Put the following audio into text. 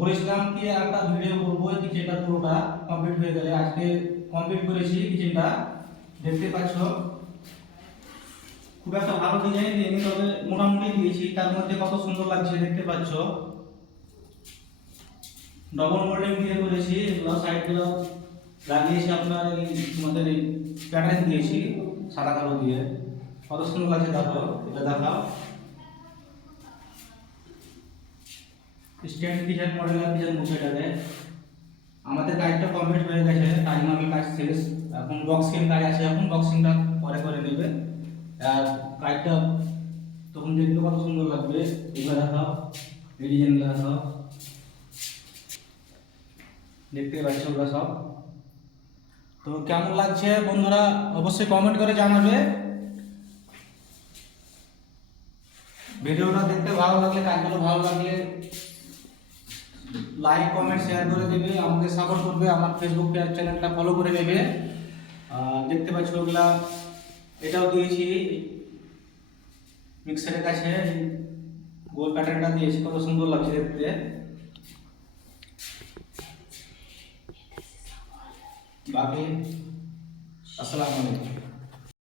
বলেছিলাম কি একটা ভিডিও করবো কিচেনটা পুরোটা কমপ্লিট হয়ে গেলে, আজকে কমপ্লিট করেছি কিচেনটা। দেখতে পাচ্ছ খুব একটা ভালো ডিজাইন দিইনি, তবে মোটামুটি দিয়েছি। তার মধ্যে কত সুন্দর লাগছে দেখতে পাচ্ছ। ডবল মোল্ডিং দিয়ে করেছি, এগুলো সাইডগুলো লাগিয়েছি আপনার এই আমাদের এই প্যাটার্ন দিয়েছি সাদা কালো দিয়ে, কত সুন্দর লাগছে। তারপর এটা দেখাও, স্ট্যান্ড কিচেন মডেলের কিচেন বুফেটাতে আমাদের কাজটা কমপ্লিট হয়ে গেছে। তাজমহলের কাজ শেষ, এখন বক্সিং কাজ আছে, এখন বক্সিংটা পরে করে নেবে। আর কাজটা তখন দেখতে কত সুন্দর লাগবে। এগুলো দেখাও, এই ডিজাইনগুলো দেখাও, দেখতে পাচ্ছ ওগুলো সব। তো কেমন লাগছে বন্ধুরা অবশ্যই কমেন্ট করে জানাবে। ভিডিওটা দেখতে ভালো লাগলে, কাজগুলো ভালো লাগলে লাইক কমেন্ট শেয়ার করে দেবে, আমাকে সাপোর্ট করবে, আমার ফেসবুক চ্যানেলটা ফলো করে নেবে। দেখতে পাচ্ছ ওগুলা, এটাও দিয়েছি মিক্সারের কাছে, গোল প্যাটার্নটা দিয়েছি, কত সুন্দর লাগছে দেখতে। বাকি আসসালামু আলাইকুম।